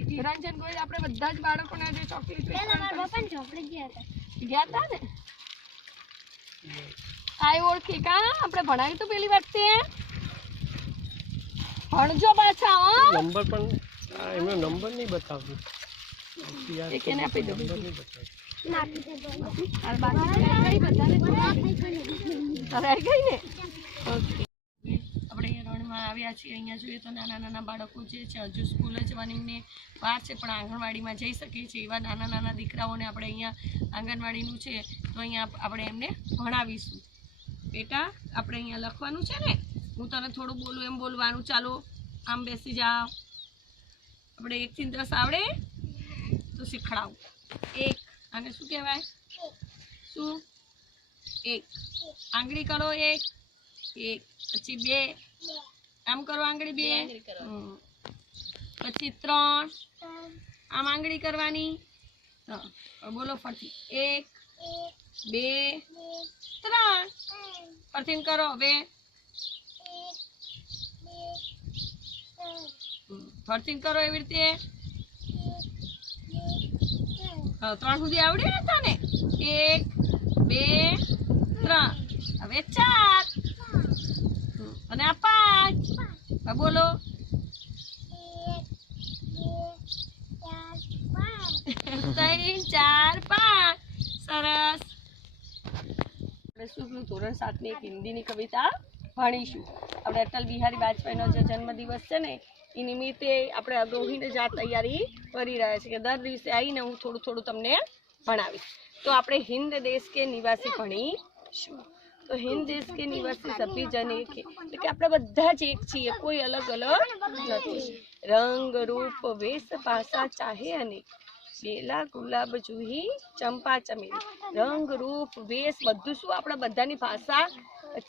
રંજન ગોયલ આપણે બધા જ બાળકોને આજે ચોકલેટ પેલા મારા વેચવાનું પપ્પાને ચોપડે ગયા હતા. ગયા હતા ને? આ ઓળખી કા? આપણે ભણાવ્યું તું પેલી વખતે ભણજો પાછા હો. નંબર પણ આ એમનો નંબર નહીં બતાવતું યાર, એક એને આપી દો નંબર નહીં બતાવતું. નાખી દે. ભાઈ. આ બાકી બધાને કઈ બધાને બરાબર થઈ ગયું. હવે ગઈ ને ઓકે આપણે અહીંયા રણમાં આવ્યા છીએ. અહીંયા જોઈએ તો નાના નાના બાળકો જે છે, હજુ સ્કૂલે જવાની વાર છે, પણ આંગણવાડીમાં જઈ શકે છે એવા નાના નાના દીકરાઓને આપણે અહીંયા આંગણવાડીનું છે, તો અહીંયા આપણે એમને ભણાવીશું. બેટા, આપણે અહીંયા લખવાનું છે ને? હું તને થોડું બોલું, એમ બોલવાનું. ચાલો, આમ બેસી જાઓ. આપણે એકથી દસ આવડે? તો શીખડાવું. એક. અને શું કહેવાય? શું? એક. આંગળી કરો એક. એક. પછી બે. આમ કરો આંગળી બે. પછી ત્રણ. આમ આંગળી કરવાની. બોલો ફરતી એક બે ત્રણ. ફરથી કરો. બે. ફરથી કરો એવી રીતે. ત્રણ સુધી આવડે ને એક બે ત્રણ. હવે ચાર. અને આ હવે બોલો. ત્રણ, ચાર, પાંચ. સરસ. આપણે ધોરણ સાતની એક હિન્દીની કવિતા ભણીશું. આપણે અટલ બિહારી વાજપેયીનો જે જન્મદિવસ છે ને, એ નિમિત્તે આપણે અગ્રોહીને જ તૈયારી કરી રહ્યા છીએ કે દર દિવસે આવીને હું થોડું થોડું તમને ભણાવીશ. તો આપણે હિન્દ દેશ કે નિવાસી ભણીશું. તો હિન્દ દેશ કે નિવાસી સભી જન એક એટલે કે આપણે બધા જ એક છીએ કોઈ અલગ અલગ નથી. રંગ રૂપ વેશ ભાષા ચાહે અનેક બેલા ગુલાબ, જુહી, ચંપા, ચમેલી. રંગ, રૂપ, વેશ, બધું શું આપણા બધાની ભાષા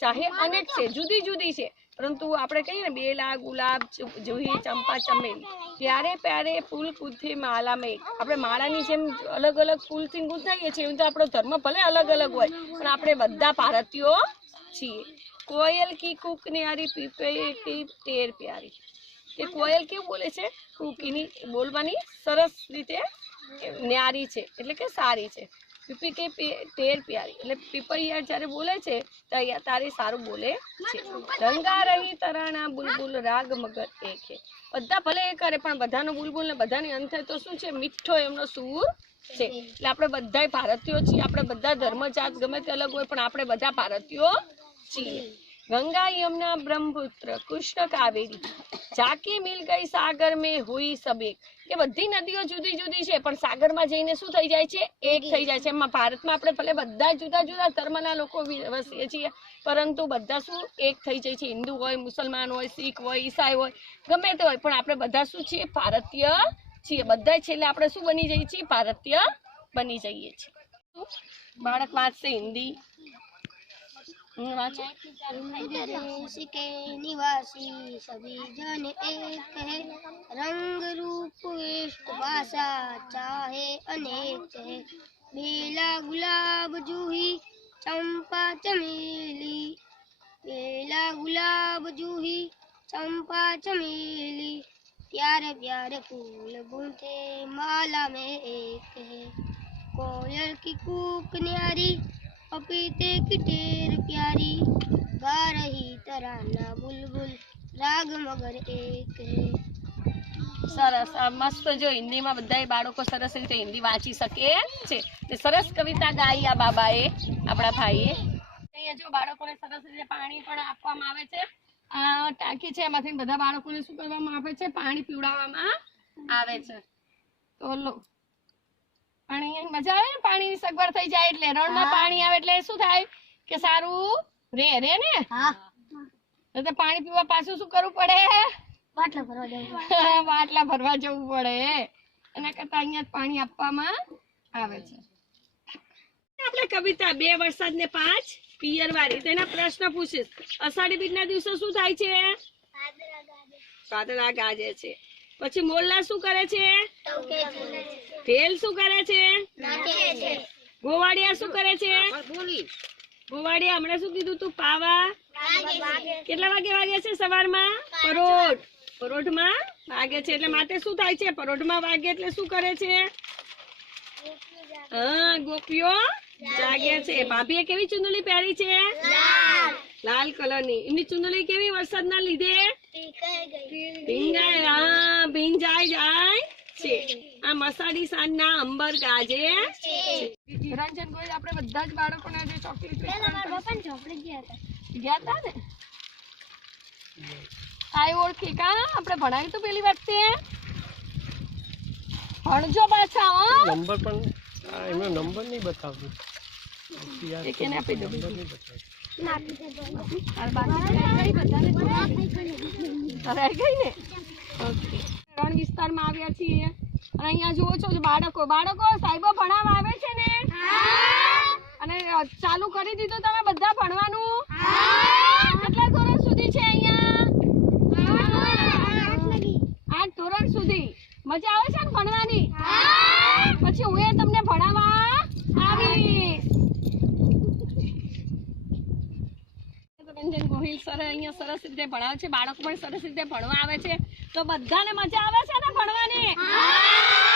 ચાહે અનેક છે, જુદી જુદી છે. પરંતુ આપણે કહીએ ને, બેલા, ગુલાબ જુહી, ચંપા, ચમેલી. પ્યારે પ્યારે, ફૂલ કુથે માલા મેં આપણે માળાની જેમ અલગ અલગ ફૂલથી ગૂંથાઈએ છીએ એમ તો આપણો ધર્મ ભલે અલગ અલગ હોય, પણ આપણે બધા ભારતીયો છીએ. કોયલ કી કૂક ન્યારી પીપે કી ટેર પ્યારી. તે કોયલ કેવું બોલે છે? કુકીની બોલવાની સરસ રીતે ન્યારી છે, એટલે કે સારી છે. પીપી કે ટેર પ્યારી, એટલે પીપળિયા જ્યારે બોલે છે તારે સારું બોલે છે. રંગા રહી તરાણા, બુલબુલ રાગ મગર એક. બધા ભલે એ કરે, પણ બધાનો બુલબુલ ને બધાની અંતે તો શું છે? મીઠો એમનો સૂર છે. એટલે આપણે બધા ભારતીયો છીએ, આપણે બધા ધર્મ જાત ગમે તે અલગ હોય, પણ આપણે બધા ભારતીયો છીએ. ગંગા યમુના બ્રહ્મપુત્ર, કૃષ્ણ કાવેરી જાકી મિલ ગઈ સાગર મેં હુઈ સબેક કે બધી નદીઓ જુદી જુદી છે, પણ સાગરમાં જઈને શું થઈ જાય છે? એક થઈ જાય છે. એમાં ભારતમાં આપણે ભલે બધા જુદા જુદા ધર્મના લોકો વસીએ છીએ, પરંતુ બધા શું? એક થઈ જાય છે. હિન્દુ હોય, મુસલમાન હોય, શીખ હોય, ઈસાઈ હોય, ગમે તે હોય, પણ આપણે બધા શું છીએ? ભારતીય છીએ. બધા છેલ્લે આપણે શું બની જઈએ છીએ? ભારતીય બની જઈએ છીએ. બાળક વાંચશે હિન્દી. के निवासी सभी जन एक है। रंग रूप वेश भाषा चाहे अनेक है। बेला गुलाब जूही, चंपा चमेली। बेला गुलाब जूही, चंपा चमेली। प्यारे प्यारे फूल गूंथे माला में एक है। कोयल की कूक न्यारी पपीते की टेर प्यारी गा रही तराना बुलबुल राग मगर एक है સરસ આ મસ્ત જો હિન્દીમાં બધાય બાળકો સરસ રીતે હિન્દી વાંચી શકે છે તે સરસ કવિતા ગાઈ આ બાબાએ આપણા ભાઈએ અહીંયા જો બાળકોને સરસ રીતે પાણી પણ આપવામાં આવે છે આ ટાંકી છે એમાંથી બધા બાળકોને શું કરવામાં આવે છે પાણી પીવડાવવામાં આવે છે તો લો પાણી મજા આવે ને? પાણીની સગવડ થઈ જાય એટલે રણમાં પાણી આવે એટલે શું થાય કે સારું રે રે ને? એટલે પાણી પીવા પાછું શું કરવું પડે? બાટલા ભરવા જવું બાટલા ભરવા જવું પડે. એના કરતા અહીંયા પાણી આપવામાં આવે છે. આપણે કવિતા બે વરસાદ ને પાંચ પિયર વાળી તેના પ્રશ્ન પૂછીશ. અષાઢી બીજ ના દિવસે શું થાય છે? વાદળા ગાજે છે. પછી મોલ્લા શું કરે છે? ઢેલ શું કરે છે? ગોવાડિયા શું કરે છે? ગોવાડિયા હમણાં શું કીધું તું? પાવા? કેટલા વાગે વાગે છે સવારમાં? પરોઢ પરોઢમાં વાગે છે. એટલે માટે શું થાય છે? પરોઢમાં વાગે એટલે શું કરે છે? હા, ગોપીઓ જાગે છે. ભાભીએ કેવી ચુંદડી પહેરી છે? લાલ કલરની. એમની ચુંદડી કેવી વરસાદના લીધે? ભીંજાય હા ભીંજાય જાય. છે. આ મસાડી સાંજના અંબર ગાજે. રંજન ગોયલ આપણે બધા જ બાળકોને આજે ચોકલેટ ગયા હતા. ને? આઈ ઓળખી કા? આપણે ભણાવ્યું તું પેલી વખતે ભણજો પાછા હો. નંબર પણ આ એમનો નંબર નહીં બતાવતો. એક એને આપી દો નંબર નહીં બતાવતું. ગઈ ને ઓકે રણ વિસ્તારમાં આવ્યા છીએ. અને અહીંયા જુઓ છો બાળકો. બાળકો સાહેબો ભણાવવા આવે છે ને? અને ચાલુ કરી દીધું તમે બધા ભણવાનું કેટલા ધોરણ સુધી છે અહીંયા આઠ ધોરણ સુધી મજા આવે છે ને ભણવાની પછી હું એ તમને ભણાવવા આવીશ રંજન ગોહિલ સર અહીંયા સરસ રીતે ભણાવે છે. બાળકો પણ સરસ રીતે ભણવા આવે છે. તો બધાને મજા આવે છે ને ભણવાની?